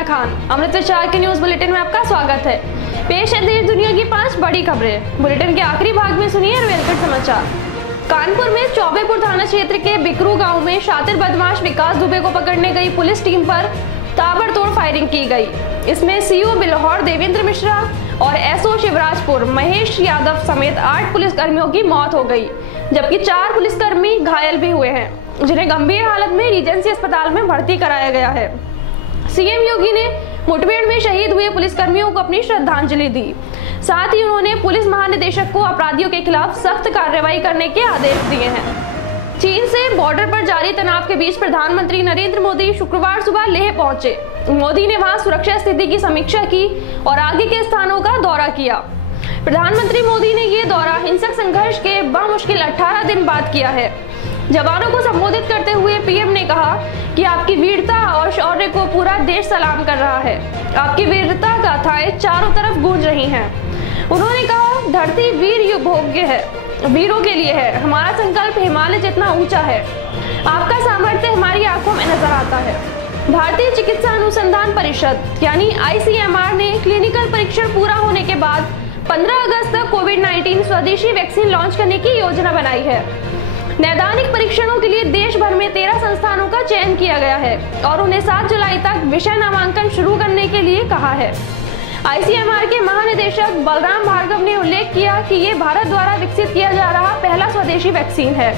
मैं खान। अमृत विचार के न्यूज बुलेटिन में आपका स्वागत है। पेश है देश दुनिया की 5 बड़ी खबरें। बुलेटिन के आखिरी भाग में सुनिए रेलकट समाचार। कानपुर में चौबेपुर थाना क्षेत्र के बिकरू गांव में शातिर बदमाश विकास दुबे को पकड़ने गई पुलिस टीम पर ताबड़तोड़ फायरिंग की गई। इसमें सीओ बिल्हौर देवेंद्र मिश्रा और एसओ शिवराजपुर महेश यादव समेत 8 पुलिसकर्मियों की मौत हो गई, जबकि 4 पुलिसकर्मी घायल भी हुए हैं, जिन्हें गंभीर हालत में रीजेंसी अस्पताल में भर्ती कराया गया है। सीएम योगी ने मुठभेड़ में शहीद हुए पुलिसकर्मियों को अपनी श्रद्धांजलि दी। साथ ही उन्होंने पुलिस महानिदेशक को अपराधियों के खिलाफ सख्त कार्रवाई करने के आदेश दिए हैं। चीन से बॉर्डर पर जारी तनाव के बीच प्रधानमंत्री नरेंद्र मोदी शुक्रवार सुबह लेह पहुंचे। मोदी ने वहां सुरक्षा स्थिति की समीक्षा की और आगे के स्थानों का दौरा किया। प्रधानमंत्री मोदी ने ये दौरा हिंसक संघर्ष के बमुश्किल 18 दिन बाद किया है। जवानों को संबोधित करते हुए पीएम ने कहा कि आपकी वीरता और शौर्य को पूरा देश सलाम कर रहा है। आपकी वीरता गाथाएं चारों तरफ गूंज रही हैं। उन्होंने कहा, धरती वीर भोग्य है, वीरों के लिए है। हमारा संकल्प हिमालय जितना ऊंचा है। आपका सामर्थ्य हमारी आंखों में नजर आता है। भारतीय चिकित्सा अनुसंधान परिषद यानी ICMR ने क्लिनिकल परीक्षण पूरा होने के बाद 15 अगस्त तक कोविड-19 स्वदेशी वैक्सीन लॉन्च करने की योजना बनाई है। नैदानिक परीक्षणों के लिए देश भर में 13 संस्थानों का चयन किया गया है और उन्हें 7 जुलाई तक विषय नामांकन शुरू करने के लिए कहा है। ICMR के महानिदेशक बलराम भार्गव ने उल्लेख किया कि ये भारत द्वारा विकसित किया जा रहा पहला स्वदेशी वैक्सीन है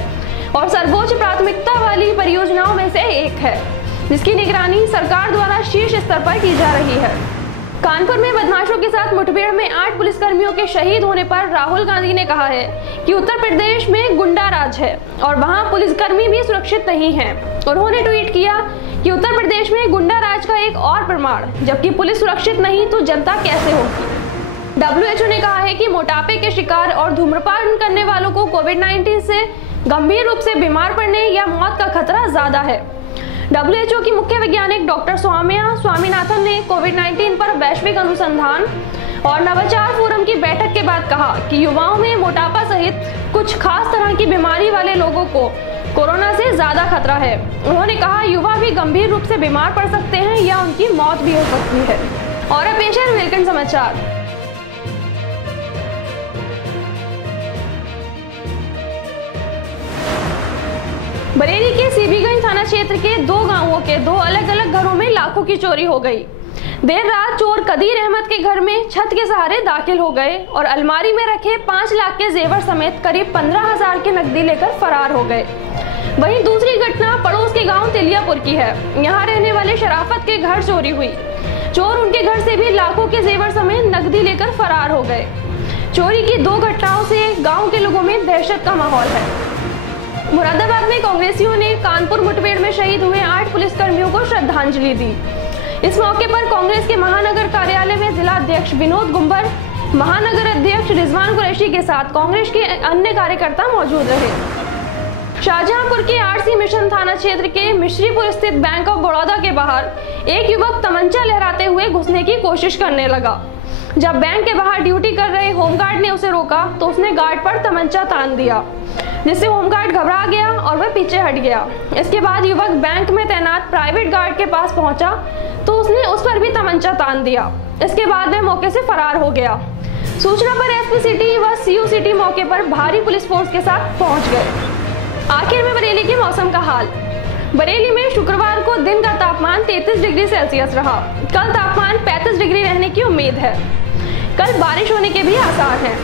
और सर्वोच्च प्राथमिकता वाली परियोजनाओं में से एक है, जिसकी निगरानी सरकार द्वारा शीर्ष स्तर पर की जा रही है। कानपुर में बदमाशों के साथ मुठभेड़ में 8 पुलिसकर्मियों के शहीद होने पर राहुल गांधी ने कहा है कि उत्तर प्रदेश में गुंडा राज है और वहां पुलिसकर्मी भी सुरक्षित नहीं हैं। उन्होंने ट्वीट किया कि उत्तर प्रदेश में गुंडा राज का एक और प्रमाण, जबकि पुलिस सुरक्षित नहीं तो जनता कैसे होगी। WHO ने कहा है कि मोटापे के शिकार और धूम्रपान करने वालों को कोविड-19 से गंभीर रूप से बीमार पड़ने या मौत का खतरा ज्यादा है। WHO की मुख्य वैज्ञानिक डॉक्टर सौम्या स्वामीनाथन ने कोविड-19 पर वैश्विक अनुसंधान और नवाचार फोरम की बैठक के बाद कहा कि युवाओं में मोटापा सहित कुछ खास तरह की बीमारी वाले लोगों को कोरोना से ज्यादा खतरा है। उन्होंने कहा, युवा भी गंभीर रूप से बीमार पड़ सकते हैं या उनकी मौत भी हो सकती है। और अब पेश है रेलकट समाचार। बरेली के सीबीगंज थाना क्षेत्र के 2 गांवों के 2 अलग अलग घरों में लाखों की चोरी हो गई। देर रात चोर कदीर अहमद के घर में छत के सहारे दाखिल हो गए और अलमारी में रखे 5 लाख के जेवर समेत करीब 15,000 की नकदी लेकर फरार हो गए। वहीं दूसरी घटना पड़ोस के गांव तिलियापुर की है। यहां रहने वाले शराफत के घर चोरी हुई। चोर उनके घर से भी लाखों के जेवर समेत नकदी लेकर फरार हो गए। चोरी की 2 घटनाओं से गाँव के लोगों में दहशत का माहौल है। मुरादाबाद में कांग्रेसियों ने कानपुर मुठभेड़ में शहीद हुए 8 पुलिसकर्मियों को श्रद्धांजलि दी। इस मौके पर कांग्रेस के महानगर कार्यालय में जिला अध्यक्ष विनोद गुंबर, महानगर अध्यक्ष रिजवान कुरैशी के साथ कांग्रेस के अन्य कार्यकर्ता मौजूद रहे। शाहजहांपुर के RC मिशन थाना क्षेत्र के मिश्रीपुर स्थित बैंक ऑफ बड़ौदा के बाहर एक युवक तमंचा लहराते हुए घुसने की कोशिश करने लगा। जब बैंक के बाहर ड्यूटी कर रहे होमगार्ड ने उसे रोका तो उसने गार्ड पर तमंचा तान दिया, जिससे होमगार्ड घबरा गया और वह पीछे हट गया। इसके बाद युवक बैंक में तैनात प्राइवेट गार्ड के पास पहुंचा तो उसने उस पर भी तमंचा तान दिया। इसके बाद वह मौके से फरार हो गया। सूचना पर SP सिटी व CU सिटी मौके पर भारी पुलिस फोर्स के साथ पहुंच गए। आखिर में बरेली के मौसम का हाल। बरेली में शुक्रवार को दिन का तापमान 33 डिग्री सेल्सियस रहा। कल तापमान 35 डिग्री रहने की उम्मीद है। कल बारिश होने के भी आसार हैं।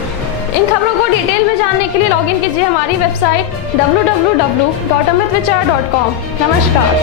इन खबरों को डिटेल में जानने के लिए लॉगिन कीजिए हमारी वेबसाइट www.amritvichar.com। नमस्कार।